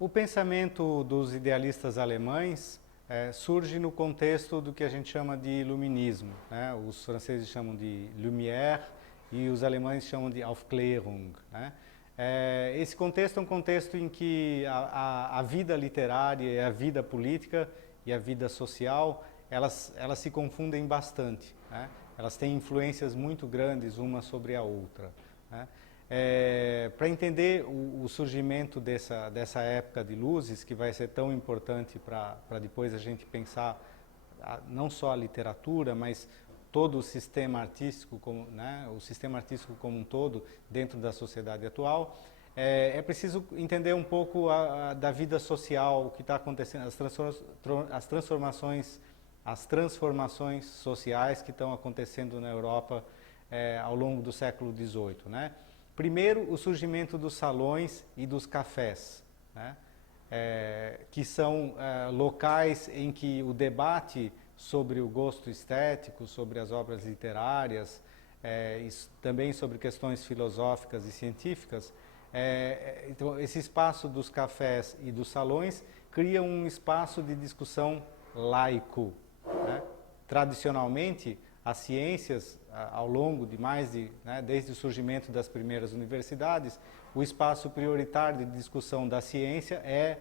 O pensamento dos idealistas alemães surge no contexto do que a gente chama de iluminismo, né? Os franceses chamam de Lumière e os alemães chamam de Aufklärung, né? Esse contexto é um contexto em que a vida literária, a vida política e a vida social, elas se confundem bastante, né? Elas têm influências muito grandes uma sobre a outra, né? Para entender o surgimento dessa época de luzes, que vai ser tão importante para depois a gente pensar não só a literatura, mas todo o sistema artístico, né, o sistema artístico como um todo dentro da sociedade atual, é preciso entender um pouco da vida social, o que está acontecendo, as transformações sociais que estão acontecendo na Europa ao longo do século XVIII, né? Primeiro, o surgimento dos salões e dos cafés, né? Que são locais em que o debate sobre o gosto estético, sobre as obras literárias, e também sobre questões filosóficas e científicas. Então, esse espaço dos cafés e dos salões cria um espaço de discussão laico, né? Tradicionalmente, as ciências, ao longo de né, desde o surgimento das primeiras universidades, o espaço prioritário de discussão da ciência é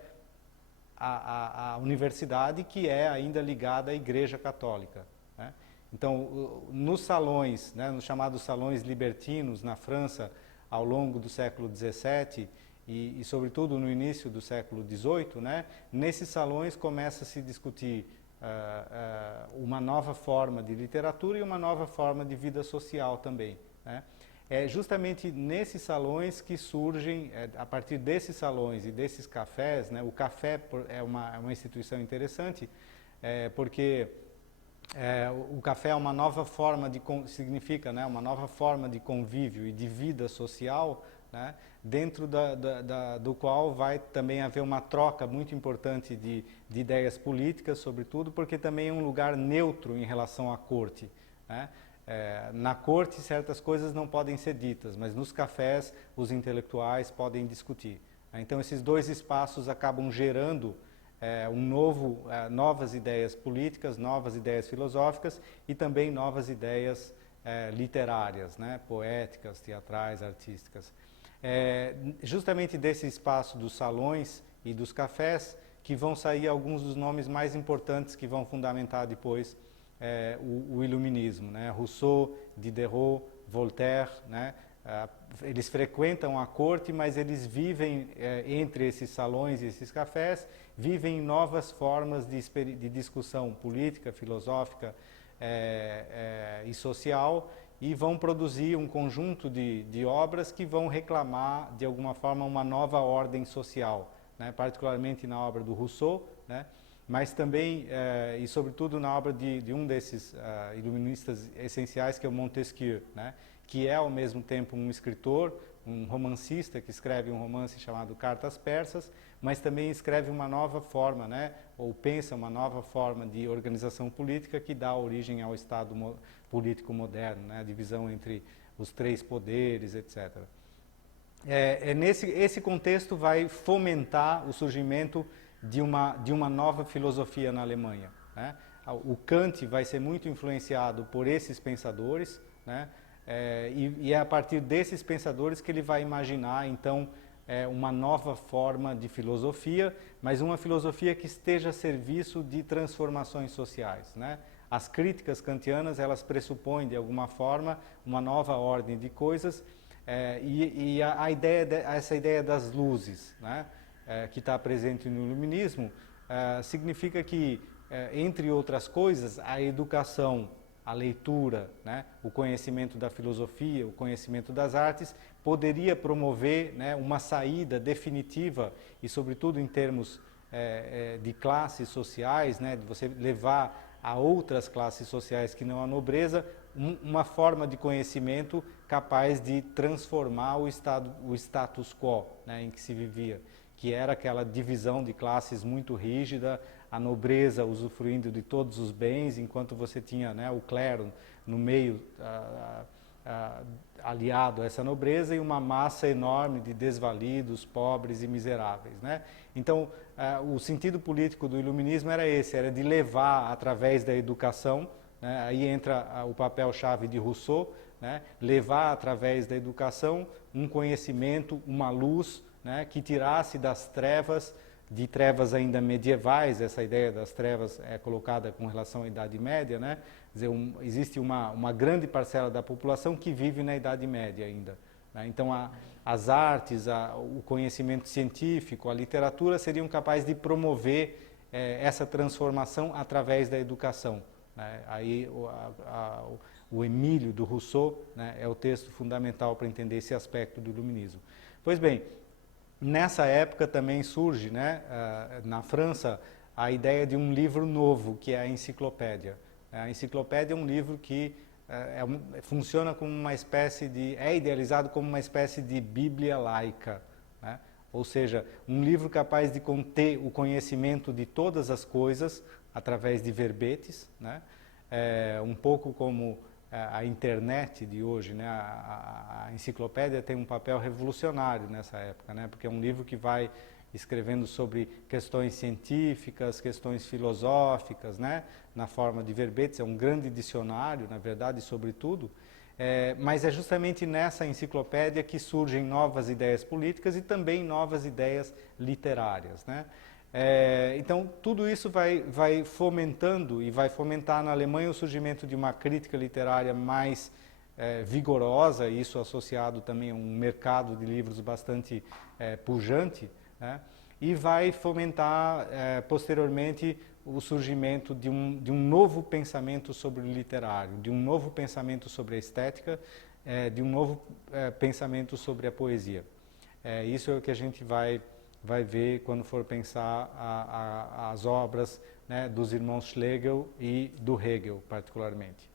a universidade, que é ainda ligada à Igreja Católica, né? Então, nos salões, né, nos chamados salões libertinos na França, ao longo do século XVII e sobretudo no início do século XVIII, né, nesses salões começa a se discutir uma nova forma de literatura e uma nova forma de vida social também, né? É justamente nesses salões que surgem, a partir desses salões e desses cafés, né? O café é uma instituição interessante, porque o café é uma nova forma significa, né, uma nova forma de convívio e de vida social, né, dentro do qual vai também haver uma troca muito importante de ideias políticas, sobretudo, porque também é um lugar neutro em relação à corte, né? Na corte certas coisas não podem ser ditas, mas nos cafés os intelectuais podem discutir. Então esses dois espaços acabam gerando novas ideias políticas, novas ideias filosóficas e também novas ideias literárias, né, poéticas, teatrais, artísticas. Justamente desse espaço dos salões e dos cafés que vão sair alguns dos nomes mais importantes que vão fundamentar depois o iluminismo, né? Rousseau, Diderot, Voltaire, né? Eles frequentam a corte, mas eles vivem entre esses salões e esses cafés, vivem novas formas de discussão política, filosófica e social, e vão produzir um conjunto de obras que vão reclamar, de alguma forma, uma nova ordem social, né? Particularmente na obra do Rousseau, né? Mas também, e sobretudo na obra de um desses iluministas essenciais, que é o Montesquieu, né? Que é ao mesmo tempo um escritor, um romancista que escreve um romance chamado Cartas Persas, mas também escreve uma nova forma, né? Ou pensa uma nova forma de organização política que dá origem ao Estado político moderno, né? A divisão entre os três poderes, etc. Esse contexto vai fomentar o surgimento de uma nova filosofia na Alemanha, né? O Kant vai ser muito influenciado por esses pensadores, né? E é a partir desses pensadores que ele vai imaginar, então, uma nova forma de filosofia, mas uma filosofia que esteja a serviço de transformações sociais, né? As críticas kantianas, elas pressupõem, de alguma forma, uma nova ordem de coisas, essa ideia das luzes, né? Que está presente no iluminismo, significa que, entre outras coisas, a educação, a leitura, né, o conhecimento da filosofia, o conhecimento das artes, poderia promover, né, uma saída definitiva e, sobretudo, em termos de classes sociais, né, de você levar a outras classes sociais que não a nobreza, uma forma de conhecimento capaz de transformar o status quo, né, em que se vivia, que era aquela divisão de classes muito rígida, a nobreza usufruindo de todos os bens, enquanto você tinha, né, o clero no meio aliado a essa nobreza e uma massa enorme de desvalidos, pobres e miseráveis, né? Então, o sentido político do iluminismo era esse, era de levar através da educação, né? Aí entra o papel-chave de Rousseau, né? Levar através da educação um conhecimento, uma luz, né? Que tirasse das trevas, de trevas ainda medievais, essa ideia das trevas é colocada com relação à Idade Média, né? Quer dizer, existe uma grande parcela da população que vive na Idade Média ainda, né? Então, as artes, o conhecimento científico, a literatura seriam capazes de promover essa transformação através da educação, né? Aí o Emílio do Rousseau, né, é o texto fundamental para entender esse aspecto do iluminismo. Pois bem, nessa época também surge, né, na França, a ideia de um livro novo, que é a enciclopédia. A enciclopédia é um livro que funciona como uma espécie de... é idealizado como uma espécie de Bíblia laica, né? Ou seja, um livro capaz de conter o conhecimento de todas as coisas através de verbetes, né? Um pouco como a internet de hoje, né? A enciclopédia tem um papel revolucionário nessa época, né? Porque é um livro que vai escrevendo sobre questões científicas, questões filosóficas, né? Na forma de verbetes, é um grande dicionário, na verdade, sobre tudo. Mas é justamente nessa enciclopédia que surgem novas ideias políticas e também novas ideias literárias, né? Então, tudo isso vai fomentando e vai fomentar na Alemanha o surgimento de uma crítica literária mais vigorosa, isso associado também a um mercado de livros bastante pujante, né? E vai fomentar posteriormente o surgimento de um novo pensamento sobre o literário, de um novo pensamento sobre a estética, de um novo pensamento sobre a poesia. Isso é o que a gente vai ver quando for pensar as obras, né, dos irmãos Schlegel e do Hegel, particularmente.